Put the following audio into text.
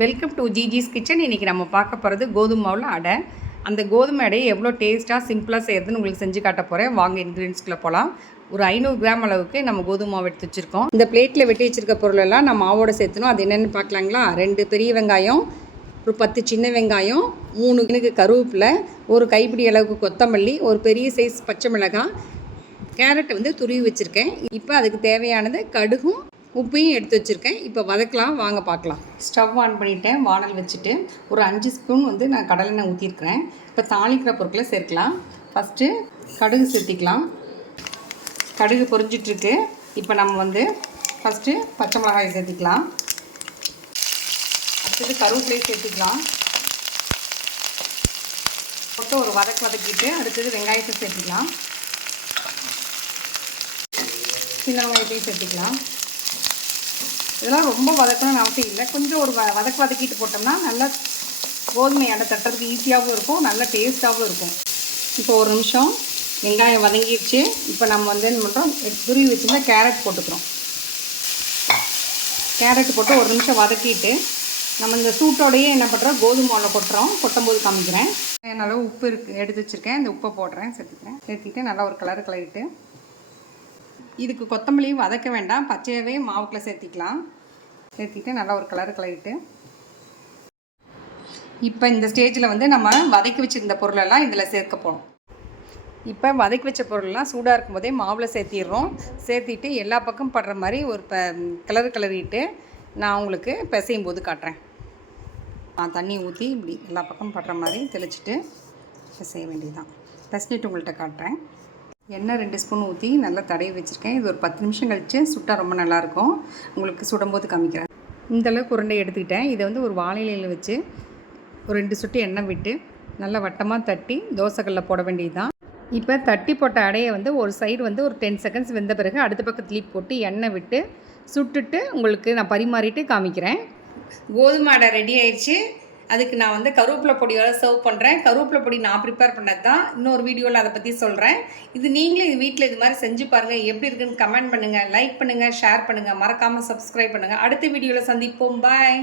Welcome to ஜிஜிஸ் kitchen. இன்றைக்கி நம்ம பார்க்க போகிறது கோதுமை மாவில் அடை. அந்த கோதுமை அடையை எவ்வளோ டேஸ்ட்டாக சிம்பிளாக செய்கிறதுன்னு உங்களுக்கு செஞ்சு காட்ட போகிறேன். வாங்க இன்க்ரீடியன்ஸ்குள்ளே போகலாம். ஒரு 500 கிராம் அளவுக்கு நம்ம கோதுமை மாவு எடுத்து வச்சுருக்கோம். இந்த பிளேட்டில் வெட்டி வச்சுருக்க பொருளெல்லாம் நம்ம மாவோட சேர்த்துணும். அது என்னென்னு பார்க்கலாங்களா? 2 பெரிய வெங்காயம், ஒரு 10 சின்ன வெங்காயம், 3 கிணக்கு கருவேப்பிலை, ஒரு கைப்பிடி அளவுக்கு கொத்தமல்லி, ஒரு பெரிய சைஸ் பச்சை மிளகாய், கேரட் துருவி வச்சுருக்கேன். இப்போ அதுக்கு தேவையானது கடுகும் உப்பையும் எடுத்து வச்சுருக்கேன். இப்போ வதக்கலாம், வாங்க பார்க்கலாம். ஸ்டவ் ஆன் பண்ணிவிட்டேன். வானல் வச்சுட்டு ஒரு 5 ஸ்பூன் நான் கடலெண்ணெய் ஊற்றிருக்கிறேன். இப்போ தாளிக்கிற பொருட்களை சேர்க்கலாம். ஃபஸ்ட்டு கடுகு சேர்த்திக்கலாம். கடுகு பொரிஞ்சிட்ருக்கு. இப்போ நம்ம ஃபஸ்ட்டு பச்சை மிளகாயை சேர்த்திக்கலாம். அடுத்தது கருவேப்பிலையை சேர்த்திக்கலாம். போட்டு ஒரு வதக்கிட்டு அடுத்தது வெங்காயத்தை சேர்த்திக்கலாம். சின்ன வெங்காயத்தையும் சேர்த்திக்கலாம். இதெல்லாம் ரொம்ப வதக்கணும்னு அவசியம் இல்லை. கொஞ்சம் ஒரு வதக்கிட்டு போட்டோம்னா நல்லா கோதுமை அடை தட்டுறதுக்கு ஈஸியாகவும் இருக்கும், நல்லா டேஸ்ட்டாகவும் இருக்கும். இப்போ ஒரு நிமிஷம் வெங்காயம் வதங்கிடுச்சு. இப்போ நம்ம என்ன பண்ணுறோம், துருவி வச்சுருந்தா கேரட் போட்டுக்கிறோம். கேரட் போட்டு ஒரு நிமிஷம் வதக்கிட்டு நம்ம இந்த சூட்டோடையே என்ன பண்ணுறோம், கோதுமை மாவில் கொட்டும்போது காமிக்கிறேன். நல்லா உப்பு எடுத்து வச்சுருக்கேன். இந்த உப்பை போடுறேன், சேர்த்துக்கிட்டு நல்லா ஒரு கிளறிட்டு இதுக்கு கொத்தமல்லியும் வதக்க வேண்டாம், பச்சையாகவே மாவுக்குள்ளே சேர்த்திட்டு நல்லா ஒரு கிளறிட்டு இப்போ இந்த ஸ்டேஜில் நம்ம வதக்கி வச்சுருந்த பொருளெல்லாம் இதில் சேர்க்க போகிறோம். இப்போ வதக்கி வச்ச பொருளெல்லாம் சூடாக இருக்கும் போதே மாவில் சேர்த்திட்டு எல்லா பக்கம் படுற மாதிரி ஒரு கிளறிட்டு நான் உங்களுக்கு பிசையும் போது காட்டுறேன். நான் தண்ணி ஊற்றி இப்படி எல்லா பக்கம் படுற மாதிரி தெளிச்சிட்டு பிசைய வேண்டியதுதான். பிசைஞ்சிட்டு உங்கள்கிட்ட காட்டுறேன். எண்ணெய் 2 ஸ்பூன் ஊற்றி நல்லா தடவி வச்சுருக்கேன். இது ஒரு 10 நிமிஷம் கழித்து சுட்டால் ரொம்ப நல்லாயிருக்கும். உங்களுக்கு சுடும்போது காமிக்கிறேன். இந்தளவுக்கு உருண்டை எடுத்துக்கிட்டேன். இதை ஒரு வாழை இலையில் வச்சு ஒரு 2 சொட்டு எண்ணெய் விட்டு நல்லா வட்டமாக தட்டி தோசைக்கல்லில் போட வேண்டியது தான். இப்போ தட்டி போட்ட அடையை ஒரு சைடு ஒரு 10 செகண்ட்ஸ் வெந்த பிறகு அடுத்த பக்கத்துலேயும் போட்டு எண்ணெய் விட்டு சுட்டுட்டு உங்களுக்கு நான் பரிமாறிட்டு காமிக்கிறேன். கோதுமை அடை ரெடி ஆயிடுச்சு. அதுக்கு நான் கருவேப்பிலை பொடியோட சர்வ் பண்ணுறேன். கருவேப்பிலை பொடி நான் ப்ரிப்பேர் பண்ணது தான். இன்னொரு வீடியோவில் அதை பற்றி சொல்கிறேன். நீங்களே வீட்டில் இது மாதிரி செஞ்சு பாருங்கள். எப்படி இருக்குன்னு கமெண்ட் பண்ணுங்கள், லைக் பண்ணுங்கள், ஷேர் பண்ணுங்கள், மறக்காமல் சப்ஸ்கிரைப் பண்ணுங்கள். அடுத்த வீடியோவில் சந்திப்போம். பாய்.